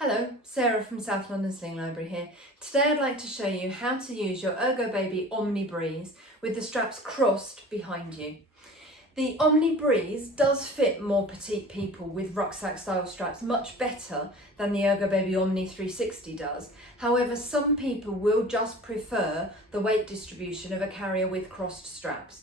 Hello, Sarah from South London Sling Library here. Today I'd like to show you how to use your ErgoBaby Omni Breeze with the straps crossed behind you. The Omni Breeze does fit more petite people with rucksack style straps much better than the ErgoBaby Omni 360 does. However, some people will just prefer the weight distribution of a carrier with crossed straps.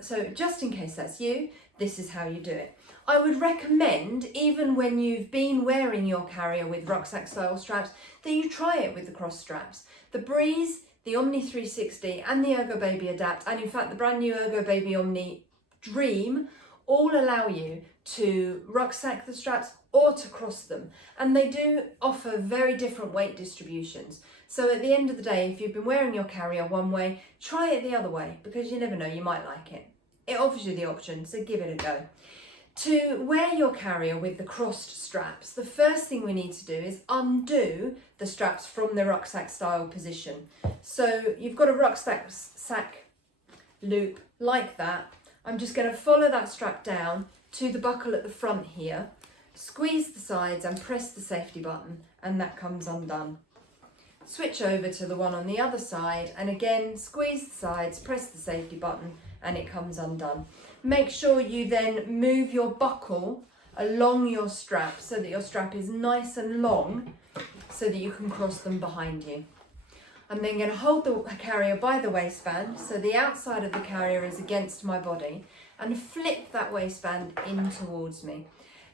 So just in case that's you, this is how you do it. I would recommend, even when you've been wearing your carrier with rucksack style straps, that you try it with the cross straps. The Breeze, the Omni 360 and the ErgoBaby Adapt, and in fact the brand new ErgoBaby Omni Dream, all allow you to rucksack the straps or to cross them. And they do offer very different weight distributions. So at the end of the day, if you've been wearing your carrier one way, try it the other way, because you never know, you might like it. It offers you the option, so give it a go. To wear your carrier with the crossed straps, the first thing we need to do is undo the straps from the rucksack style position. So you've got a rucksack loop like that. I'm just going to follow that strap down to the buckle at the front here, squeeze the sides and press the safety button, and that comes undone. Switch over to the one on the other side and again squeeze the sides, press the safety button, and it comes undone. Make sure you then move your buckle along your strap so that your strap is nice and long so that you can cross them behind you. I'm then going to hold the carrier by the waistband so the outside of the carrier is against my body and flip that waistband in towards me.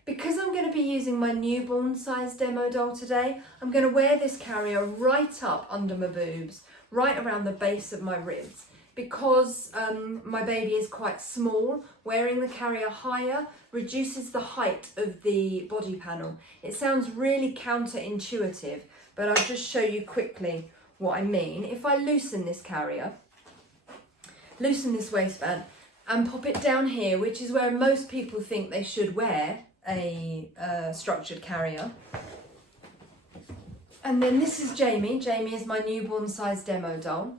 Because I'm going to be using my newborn size demo doll today, I'm going to wear this carrier right up under my boobs, right around the base of my ribs. Because my baby is quite small, wearing the carrier higher reduces the height of the body panel. It sounds really counterintuitive, but I'll just show you quickly what I mean. If I loosen this carrier, loosen this waistband and pop it down here, which is where most people think they should wear a structured carrier. And then this is Jamie. Jamie is my newborn size demo doll.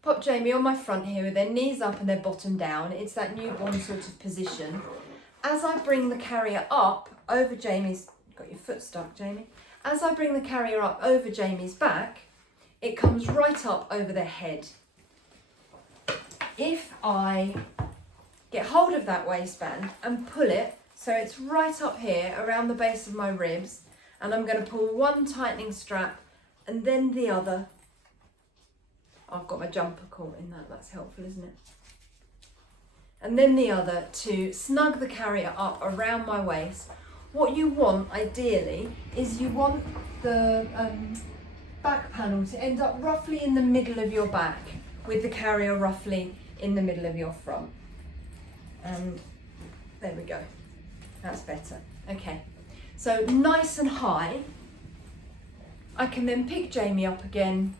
Pop Jamie on my front here with their knees up and their bottom down. It's that newborn sort of position. As I bring the carrier up over Jamie's, got your foot stuck, Jamie. As I bring the carrier up over Jamie's back, it comes right up over their head. If I get hold of that waistband and pull it, so it's right up here around the base of my ribs, and I'm going to pull one tightening strap and then the other. I've got my jumper caught in that, that's helpful, isn't it? And then the other to snug the carrier up around my waist. What you want, ideally, is you want the back panel to end up roughly in the middle of your back, with the carrier roughly in the middle of your front. And there we go, that's better. Okay, so nice and high. I can then pick Jamie up again,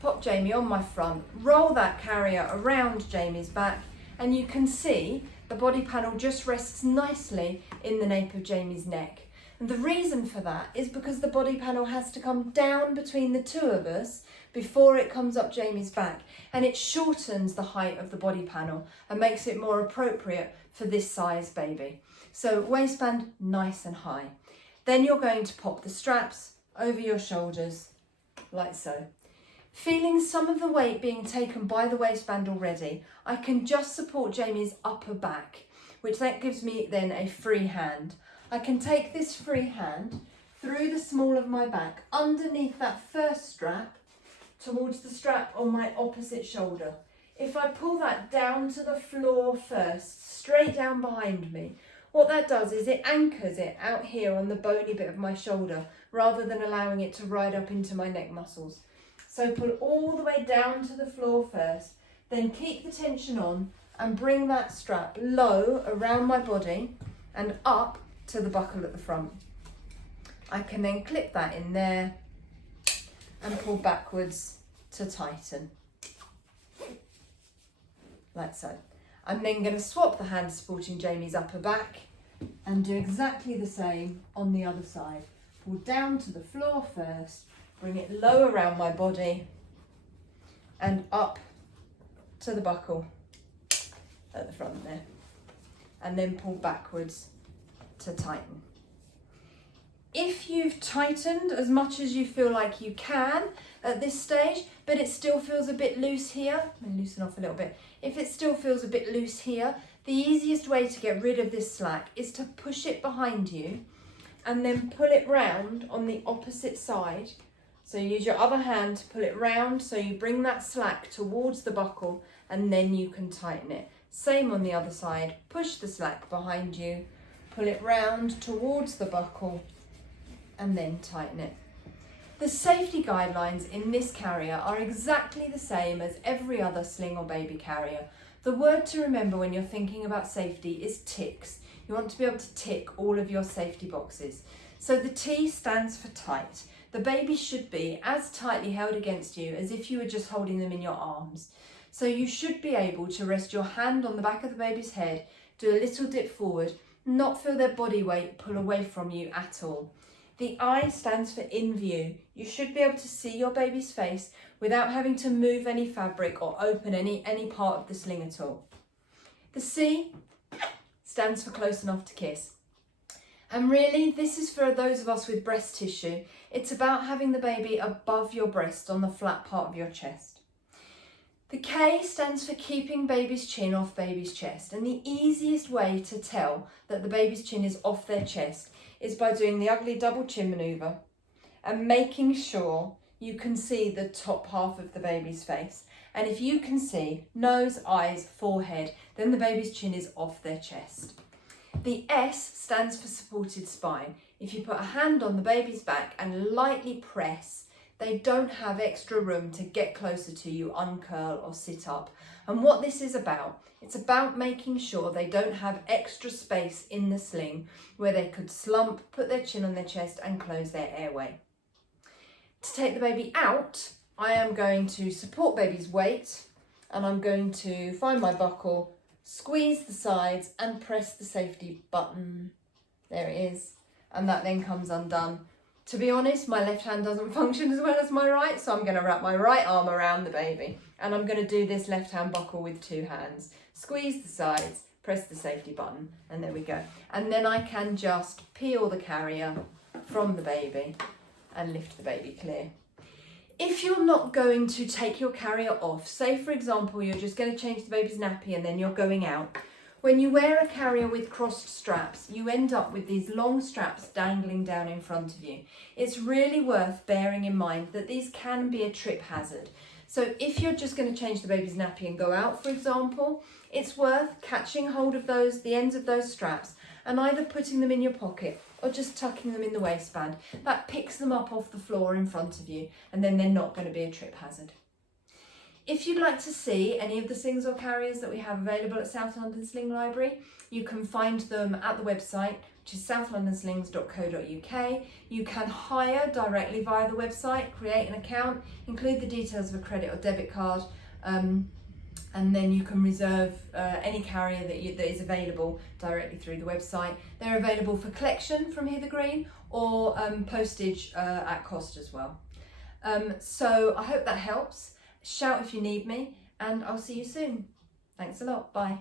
pop Jamie on my front, roll that carrier around Jamie's back, and you can see the body panel just rests nicely in the nape of Jamie's neck. And the reason for that is because the body panel has to come down between the two of us before it comes up Jamie's back, and it shortens the height of the body panel and makes it more appropriate for this size baby. So waistband nice and high. Then you're going to pop the straps over your shoulders like so. Feeling some of the weight being taken by the waistband already, I can just support Jamie's upper back, which that gives me then a free hand. I can take this free hand through the small of my back, underneath that first strap, towards the strap on my opposite shoulder. If I pull that down to the floor first, straight down behind me, what that does is it anchors it out here on the bony bit of my shoulder, rather than allowing it to ride up into my neck muscles. So pull all the way down to the floor first, then keep the tension on and bring that strap low around my body and up to the buckle at the front. I can then clip that in there and pull backwards to tighten, like so. I'm then going to swap the hand supporting Jamie's upper back and do exactly the same on the other side. Pull down to the floor first, bring it low around my body and up to the buckle at the front there, and then pull backwards to tighten. If you've tightened as much as you feel like you can at this stage, but it still feels a bit loose here, I'm going to loosen off a little bit. If it still feels a bit loose here, the easiest way to get rid of this slack is to push it behind you and then pull it round on the opposite side. So use your other hand to pull it round so you bring that slack towards the buckle and then you can tighten it. Same on the other side, push the slack behind you, pull it round towards the buckle and then tighten it. The safety guidelines in this carrier are exactly the same as every other sling or baby carrier. The word to remember when you're thinking about safety is ticks. You want to be able to tick all of your safety boxes. So the T stands for tight. The baby should be as tightly held against you as if you were just holding them in your arms. So you should be able to rest your hand on the back of the baby's head, do a little dip forward, not feel their body weight pull away from you at all. The I stands for in view. You should be able to see your baby's face without having to move any fabric or open any part of the sling at all. The C stands for close enough to kiss. And really, this is for those of us with breast tissue. It's about having the baby above your breast on the flat part of your chest. The K stands for keeping baby's chin off baby's chest. And the easiest way to tell that the baby's chin is off their chest is by doing the ugly double chin maneuver and making sure you can see the top half of the baby's face. And if you can see nose, eyes, forehead, then the baby's chin is off their chest. The S stands for supported spine. If you put a hand on the baby's back and lightly press, they don't have extra room to get closer to you, uncurl or sit up. And what this is about, it's about making sure they don't have extra space in the sling where they could slump, put their chin on their chest and close their airway. To take the baby out, I am going to support baby's weight and I'm going to find my buckle, squeeze the sides and press the safety button. There it is. And that then comes undone. To be honest, my left hand doesn't function as well as my right, so I'm going to wrap my right arm around the baby. And I'm going to do this left hand buckle with two hands. Squeeze the sides, press the safety button, and there we go. And then I can just peel the carrier from the baby and lift the baby clear. If you're not going to take your carrier off, say for example, you're just going to change the baby's nappy and then you're going out, when you wear a carrier with crossed straps, you end up with these long straps dangling down in front of you. It's really worth bearing in mind that these can be a trip hazard. So if you're just going to change the baby's nappy and go out, for example, it's worth catching hold of the ends of those straps and either putting them in your pocket or just tucking them in the waistband. That picks them up off the floor in front of you and then they're not going to be a trip hazard. If you'd like to see any of the slings or carriers that we have available at South London Sling Library, you can find them at the website, which is southlondonslings.co.uk. You can hire directly via the website, create an account, include the details of a credit or debit card, and then you can reserve any carrier that is available directly through the website. They're available for collection from Hither Green or postage at cost as well. So I hope that helps. Shout if you need me, and I'll see you soon. Thanks a lot. Bye.